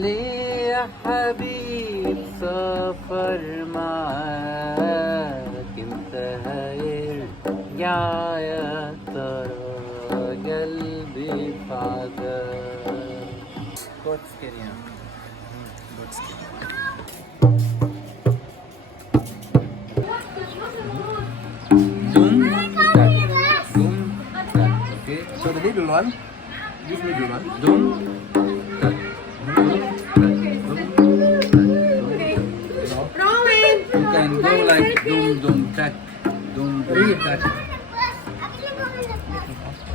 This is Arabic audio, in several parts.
ليه يا حبيب سافر معاك امتى هيرجع يا ترى قلبي في عذاب. كوتسكريان Dum tak, dum tak. Okay. So the middle one, this middle one. Dum tak, dum tak, Rolling. You can go like dum dum tak, dum dum tak.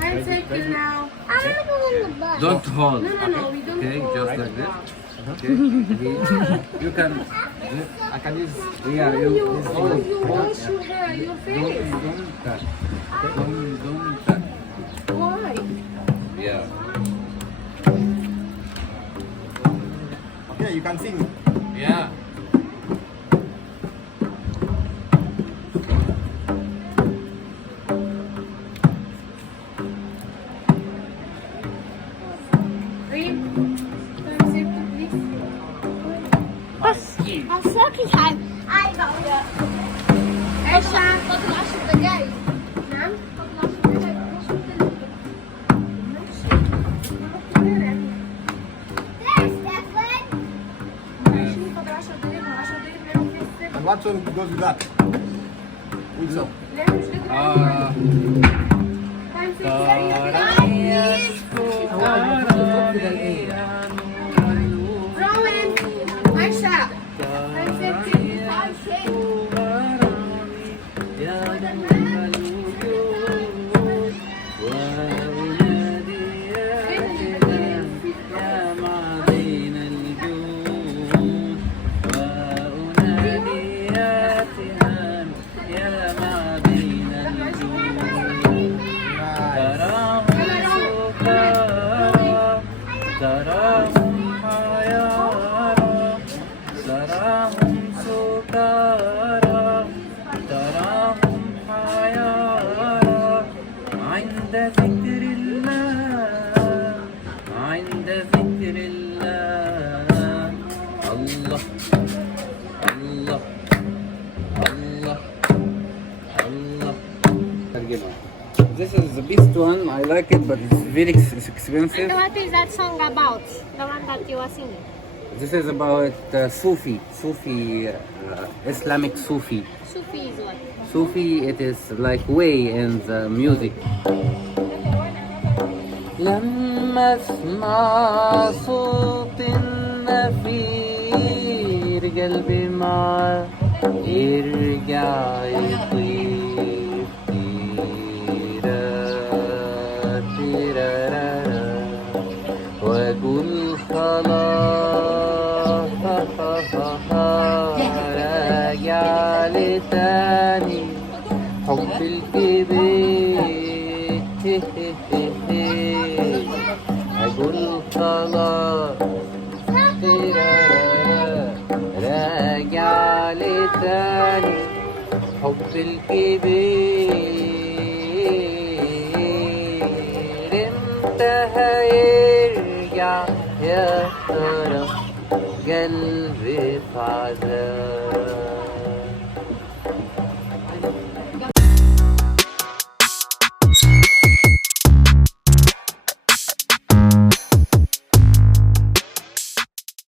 I'm taking now. I want to go in the bus. Don't hold. No, we don't Okay, hold. just like this. Okay. You can. I can use. Yeah, You you. wash your hair, your Dum face. dum tak, dum dum tak. Why? Yeah. Okay, you can sing. Yeah. Read. Can I save the please? الساكي تعب عايز اقول ايش فاضل 10 دقايق نعم فاضل 10 دقايق ماشي فاضل 10 دقايق 10 دقايق نعمل فيها السبب. And what song goes with that? Which song? لا مش قادرة. Time to Rolling. Aisha. Time to تراهم حيارى تراهم سكارى تراهم حيارى عند ذكر الله عند ذكر الله الله الله الله الله. This is the best one. I like it, but it's very expensive. And what is that song about? The one that you are singing? This is about Sufi, Islamic Sufi. Sufi is what? Sufi, it is like way in the music. لما اسمع صوت النفير قلبي معاه يرجع يطير تيرارارا واقول خلاص راجع لتاني حب الكبير اقول خلاص راجع لتاني حب الكبير امتى هيرجع يا ترى قلبي في عذاب.